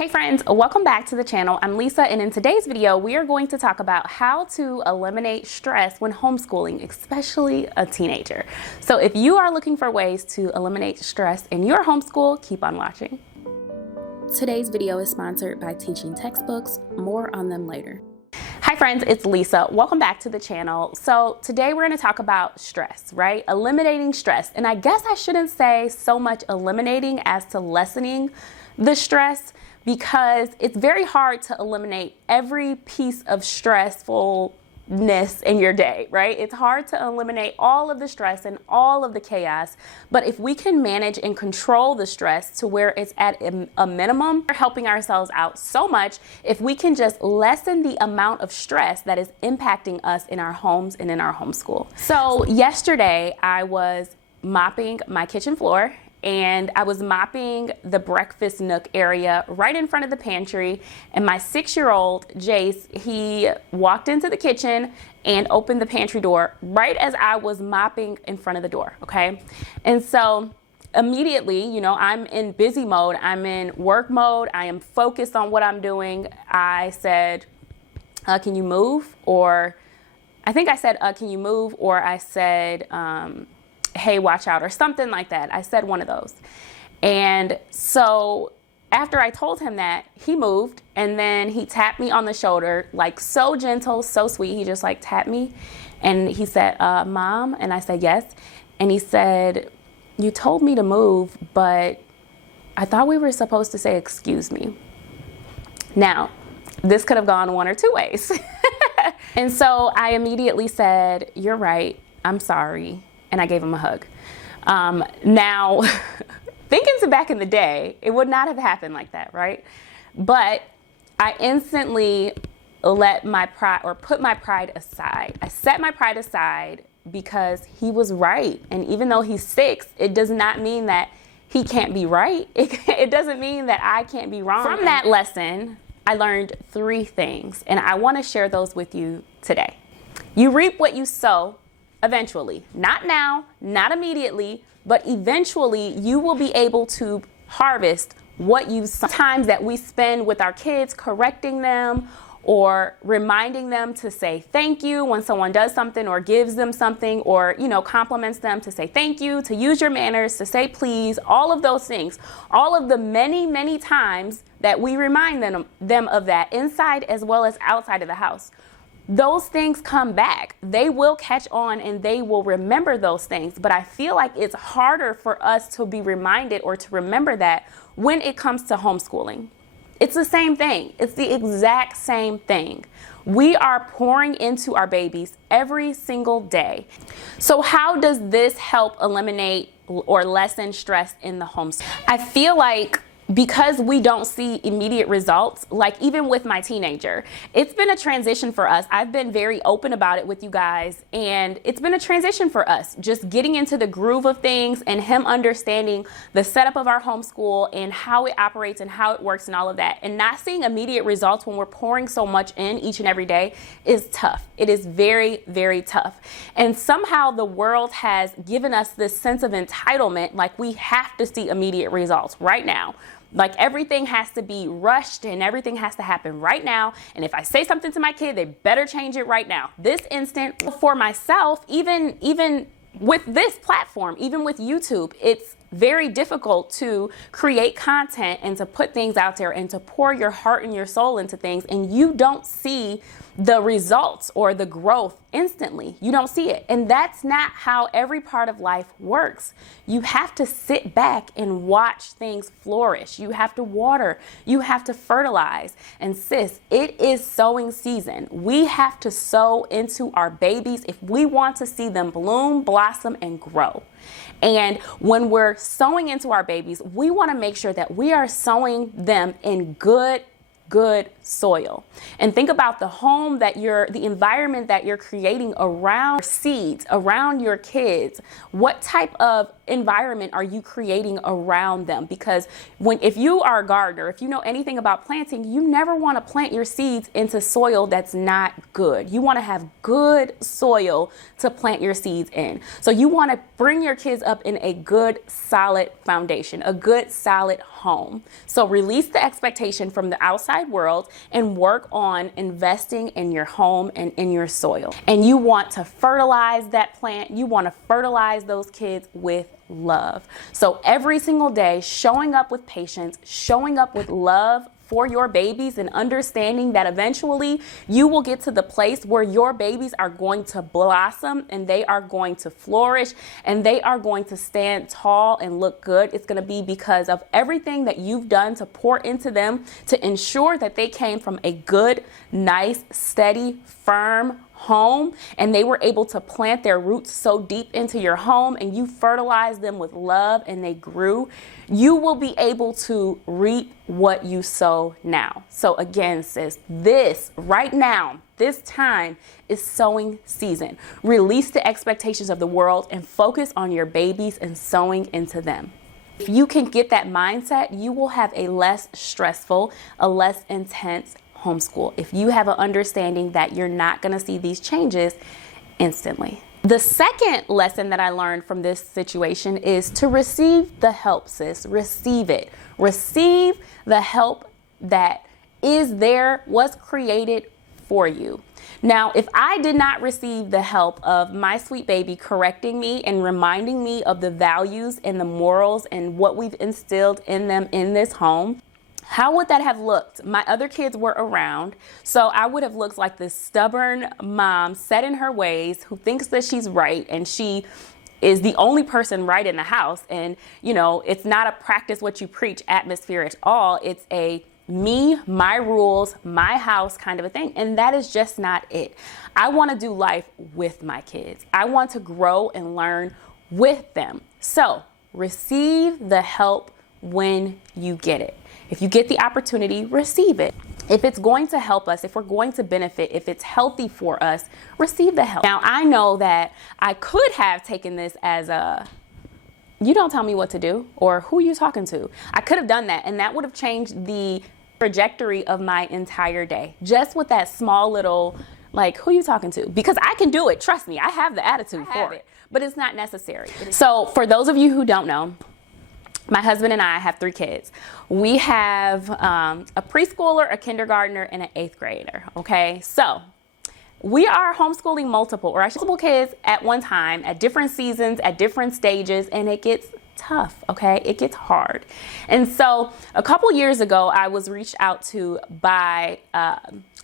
Hey friends, welcome back to the channel. I'm Lisa, and in today's video, we are going to talk about how to eliminate stress when homeschooling, especially a teenager. So if you are looking for ways to eliminate stress in your homeschool, keep on watching. Today's video is sponsored by Teaching Textbooks. More on them later. Hi friends, it's Lisa. Welcome back to the channel. So today we're going to talk about stress, right? Eliminating stress. And I guess I shouldn't say so much eliminating as to lessening the stress, because it's very hard to eliminate every piece of stressfulness in your day, right? It's hard to eliminate all of the stress and all of the chaos, but if we can manage and control the stress to where it's at a minimum, we're helping ourselves out so much if we can just lessen the amount of stress that is impacting us in our homes and in our homeschool. So yesterday I was mopping my kitchen floor, and I was mopping the breakfast nook area right in front of the pantry, and my 6-year-old Jace, he walked into the kitchen and opened the pantry door right as I was mopping in front of the door, okay? And so immediately, you know, I'm in busy mode, I'm in work mode, I am focused on what I'm doing. I said, can you move? Or I think I said, can you move? Or I said, hey, watch out, or something like that. I said one of those. And so after I told him that, he moved, and then he tapped me on the shoulder, like so gentle, so sweet. He just like tapped me, and he said, Mom? And I said, yes. And he said, you told me to move, but I thought we were supposed to say, excuse me. Now, this could have gone one or two ways. And so I immediately said, you're right, I'm sorry. And I gave him a hug. Now, thinking to back in the day, it would not have happened like that, right? But I instantly let my pride, or put my pride aside. I set my pride aside because he was right. And even though he's 6, it does not mean that he can't be right. It doesn't mean that I can't be wrong. From that lesson, I learned 3 things, and I want to share those with you today. You reap what you sow. Eventually, not now, not immediately, but eventually you will be able to harvest what you times that we spend with our kids, correcting them or reminding them to say thank you when someone does something or gives them something, or, you know, compliments them, to say thank you, to use your manners, to say please, all of those things, all of the many, many times that we remind them of that inside as well as outside of the house. Those things come back. They will catch on and they will remember those things. But I feel like it's harder for us to be reminded or to remember that when it comes to homeschooling. It's the same thing. It's the exact same thing. We are pouring into our babies every single day. So how does this help eliminate or lessen stress in the homeschool? I feel like because we don't see immediate results, like even with my teenager, it's been a transition for us. I've been very open about it with you guys, and it's been a transition for us, just getting into the groove of things and him understanding the setup of our homeschool and how it operates and how it works and all of that. And not seeing immediate results when we're pouring so much in each and every day is tough. It is very, very tough. And somehow the world has given us this sense of entitlement, like we have to see immediate results right now. Like everything has to be rushed and everything has to happen right now. And if I say something to my kid, they better change it right now. This instant. For myself, even with this platform, even with YouTube, it's very difficult to create content and to put things out there and to pour your heart and your soul into things, and you don't see the results or the growth instantly. You don't see it. And that's not how every part of life works. You have to sit back and watch things flourish. You have to water. You have to fertilize. And sis, it is sowing season. We have to sow into our babies if we want to see them bloom, blossom, and grow. And when we're sowing into our babies, we want to make sure that we are sowing them in good soil. And think about the home that the environment that you're creating around seeds, around your kids. What type of environment are you creating around them? Because if you are a gardener, if you know anything about planting, you never want to plant your seeds into soil that's not good. You want to have good soil to plant your seeds in. So you want to bring your kids up in a good, solid foundation, a good, solid home. So release the expectation from the outside world and work on investing in your home and in your soil. And you want to fertilize that plant. You want to fertilize those kids with love. So every single day, showing up with patience, showing up with love for your babies, and understanding that eventually you will get to the place where your babies are going to blossom and they are going to flourish and they are going to stand tall and look good. It's going to be because of everything that you've done to pour into them to ensure that they came from a good, nice, steady, firm home, and they were able to plant their roots so deep into your home, and you fertilized them with love and they grew. You will be able to reap what you sow now. So again, sis, this right now, this time is sowing season. Release the expectations of the world and focus on your babies and sowing into them. If you can get that mindset, you will have a less stressful, a less intense homeschool if you have an understanding that you're not going to see these changes instantly. The second lesson that I learned from this situation is to receive the help, sis. Receive it. Receive the help that is there, was created for you. Now, if I did not receive the help of my sweet baby correcting me and reminding me of the values and the morals and what we've instilled in them in this home, how would that have looked? My other kids were around, so I would have looked like this stubborn mom set in her ways who thinks that she's right and she is the only person right in the house. And, you know, it's not a practice what you preach atmosphere at all. It's a me, my rules, my house kind of a thing. And that is just not it. I want to do life with my kids. I want to grow and learn with them. So receive the help when you get it. If you get the opportunity, receive it. If it's going to help us, if we're going to benefit, if it's healthy for us, receive the help. Now, I know that I could have taken this as a, you don't tell me what to do, or who are you talking to? I could have done that, and that would have changed the trajectory of my entire day. Just with that small little, like, who are you talking to? Because I can do it. Trust me, I have the attitude for it, but it's not necessary. So for those of you who don't know, my husband and I have 3 kids. We have a preschooler, a kindergartner, and an 8th grader, okay? So we are homeschooling multiple kids at one time, at different seasons, at different stages, and it gets tough, okay? It gets hard. And so a couple years ago, I was reached out to by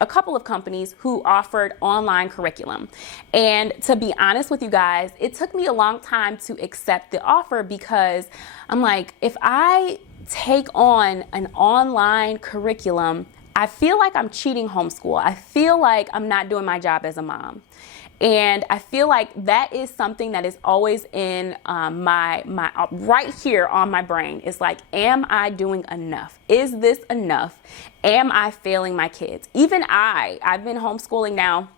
a couple of companies who offered online curriculum. And to be honest with you guys, it took me a long time to accept the offer because I'm like, if I take on an online curriculum, I feel like I'm cheating homeschool. I feel like I'm not doing my job as a mom. And I feel like that is something that is always in my right here on my brain. It's like, am I doing enough? Is this enough? Am I failing my kids? Even I've been homeschooling now,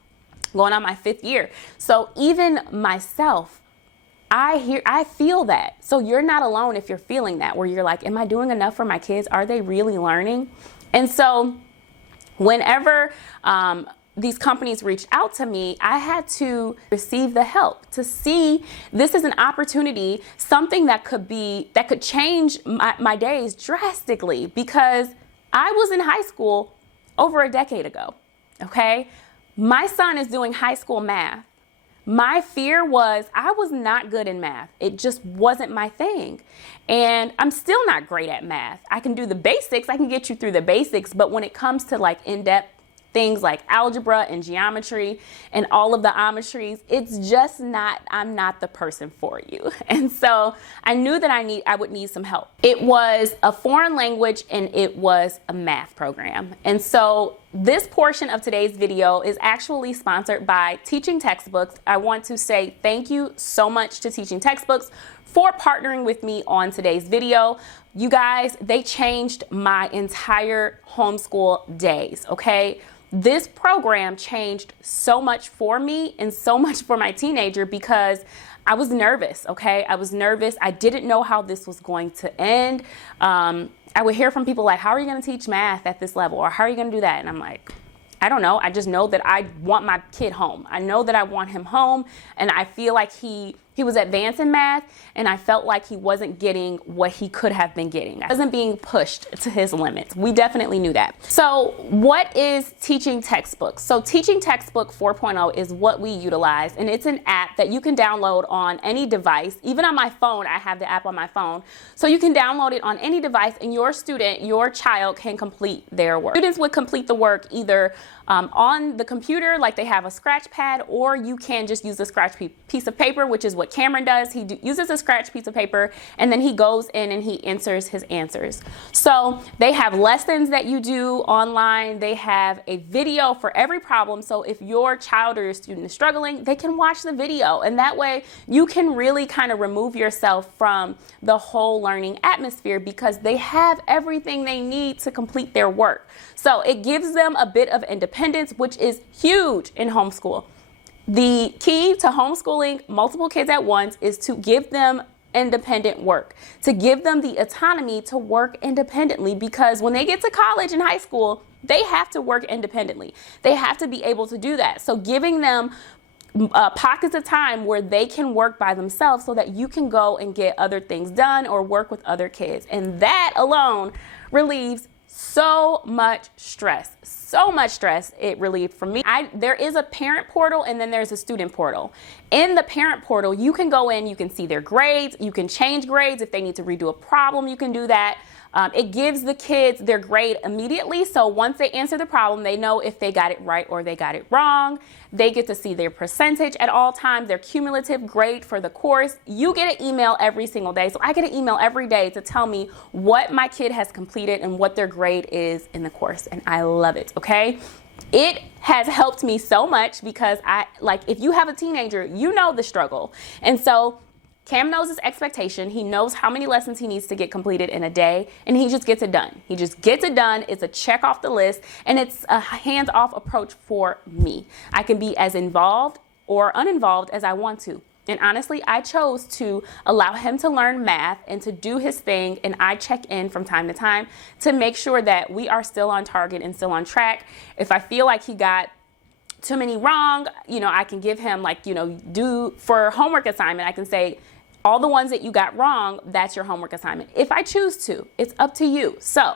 going on my 5th year. So even myself, I feel that. So you're not alone if you're feeling that, where you're like, am I doing enough for my kids? Are they really learning? And so whenever these companies reached out to me, I had to receive the help to see this is an opportunity, something that could change my days drastically, because I was in high school over a decade ago, okay? My son is doing high school math. My fear was I was not good in math. It just wasn't my thing. And I'm still not great at math. I can do the basics. I can get you through the basics. But when it comes to like in-depth things like algebra and geometry and all of the geometries, it's just not, I'm not the person for you. And so I knew that I would need some help. It was a foreign language and it was a math program. And so this portion of today's video is actually sponsored by Teaching Textbooks. I want to say thank you so much to Teaching Textbooks for partnering with me on today's video. You guys, they changed my entire homeschool days, okay? This program changed so much for me and so much for my teenager because I was nervous, okay? I was nervous. I didn't know how this was going to end. I would hear from people like, how are you going to teach math at this level? Or how are you going to do that? And I'm like, I don't know. I just know that I want my kid home. I know that I want him home, and I feel like he He was advanced in math, and I felt like he wasn't getting what he could have been getting. I wasn't being pushed to his limits. We definitely knew that. So what is Teaching Textbook? So Teaching Textbook 4.0 is what we utilize, and it's an app that you can download on any device. Even on my phone, I have the app on my phone. So you can download it on any device, and your student, your child can complete their work. Students would complete the work either on the computer, like they have a scratch pad, or you can just use a scratch piece of paper, which is what Kameron does. He uses a scratch piece of paper, and then he goes in and he enters his answers. So they have lessons that you do online. They have a video for every problem. So if your child or your student is struggling, they can watch the video, and that way you can really kind of remove yourself from the whole learning atmosphere, because they have everything they need to complete their work. So it gives them a bit of independence, which is huge in homeschool. The key to homeschooling multiple kids at once is to give them independent work, to give them the autonomy to work independently, because when they get to college and high school, they have to work independently. They have to be able to do that. So giving them pockets of time where they can work by themselves so that you can go and get other things done or work with other kids. And that alone relieves so much stress it relieved from me. There is a parent portal, and then there's a student portal. In the parent portal, you can go in, you can see their grades, you can change grades. If they need to redo a problem, you can do that. It gives the kids their grade immediately. So once they answer the problem, they know if they got it right or they got it wrong. They get to see their percentage at all times, their cumulative grade for the course. You get an email every single day. So I get an email every day to tell me what my kid has completed and what their grade is in the course. And I love it, okay? It has helped me so much, because if you have a teenager, you know the struggle. And so Cam knows his expectation. He knows how many lessons he needs to get completed in a day, and he just gets it done. He just gets it done. It's a check off the list, and it's a hands-off approach for me. I can be as involved or uninvolved as I want to. And honestly, I chose to allow him to learn math and to do his thing, and I check in from time to time to make sure that we are still on target and still on track. If I feel like he got too many wrong, I can give him do for homework assignment, I can say, all the ones that you got wrong, that's your homework assignment. If I choose to, it's up to you. So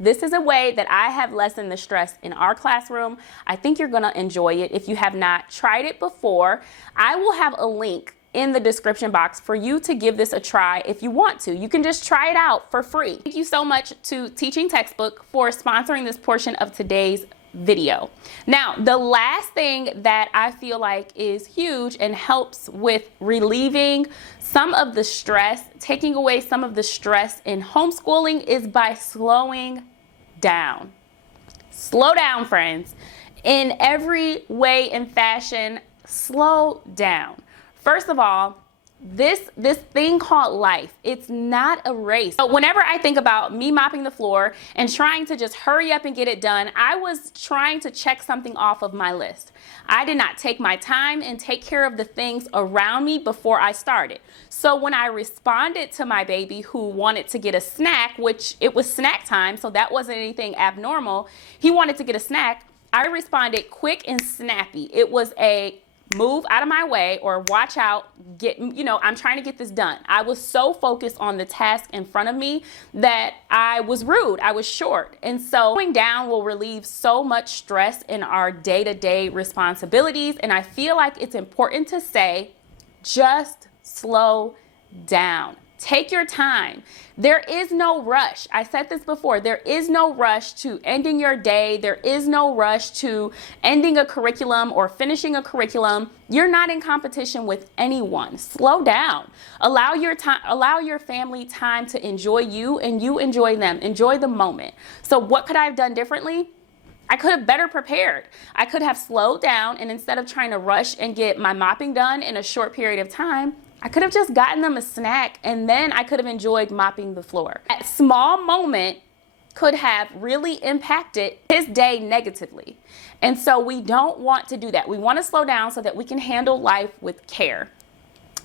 this is a way that I have lessened the stress in our classroom. I think you're gonna enjoy it. If you have not tried it before, I will have a link in the description box for you to give this a try if you want to. You can just try it out for free. Thank you so much to Teaching Textbook for sponsoring this portion of today's video. Now, the last thing that I feel like is huge and helps with relieving some of the stress, taking away some of the stress in homeschooling, is by slowing down. Slow down, friends. In every way and fashion, slow down. First of all, this thing called life, it's not a race. So whenever I think about me mopping the floor and trying to just hurry up and get it done, I was trying to check something off of my list. I did not take my time and take care of the things around me before I started. So when I responded to my baby who wanted to get a snack, which it was snack time, so that wasn't anything abnormal, he wanted to get a snack, I responded quick and snappy. It was a move out of my way, or watch out, I'm trying to get this done. I was so focused on the task in front of me that I was rude, I was short. And so slowing down will relieve so much stress in our day-to-day responsibilities. And I feel like it's important to say, just slow down. Take your time. There is no rush. I said this before. There is no rush to ending your day. There is no rush to ending a curriculum or finishing a curriculum. You're not in competition with anyone. Slow down. Allow your family time to enjoy you, and you enjoy them. Enjoy the moment. So what could I have done differently? I could have better prepared. I could have slowed down, and instead of trying to rush and get my mopping done in a short period of time, I could have just gotten them a snack, and then I could have enjoyed mopping the floor. That small moment could have really impacted his day negatively. And so we don't want to do that. We want to slow down so that we can handle life with care.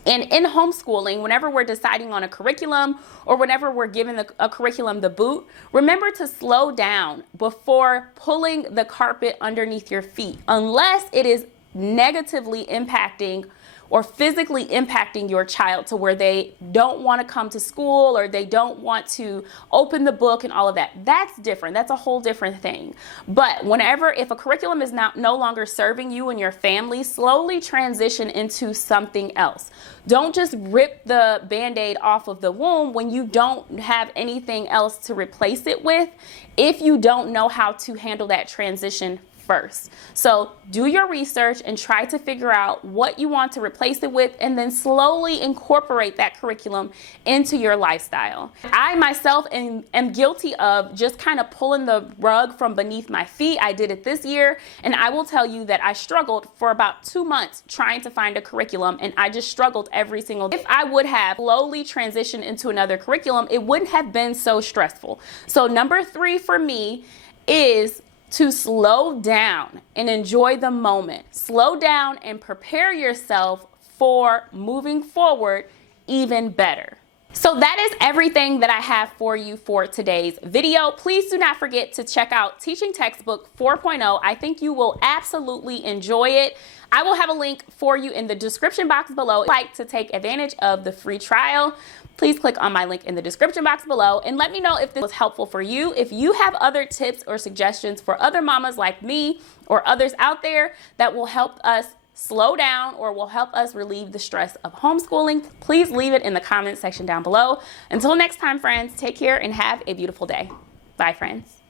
And in homeschooling, whenever we're deciding on a curriculum or whenever we're giving a curriculum the boot, remember to slow down before pulling the carpet underneath your feet, unless it is negatively impacting or physically impacting your child to where they don't want to come to school or they don't want to open the book and all of that. That's different. That's a whole different thing. But if a curriculum is no longer serving you and your family, slowly transition into something else. Don't just rip the Band-Aid off of the wound when you don't have anything else to replace it with, if you don't know how to handle that transition first. So do your research and try to figure out what you want to replace it with, and then slowly incorporate that curriculum into your lifestyle. I myself am guilty of just kind of pulling the rug from beneath my feet. I did it this year, and I will tell you that I struggled for about 2 months trying to find a curriculum, and I just struggled every single day. If I would have slowly transitioned into another curriculum, it wouldn't have been so stressful. So number 3 for me is to slow down and enjoy the moment. Slow down and prepare yourself for moving forward even better. So that is everything that I have for you for today's video. Please do not forget to check out Teaching Textbook 4.0. I think you will absolutely enjoy it. I will have a link for you in the description box below. If you'd like to take advantage of the free trial, please click on my link in the description box below and let me know if this was helpful for you. If you have other tips or suggestions for other mamas like me or others out there that will help us slow down or will help us relieve the stress of homeschooling, please leave it in the comment section down below. Until next time, friends, take care and have a beautiful day. Bye, friends.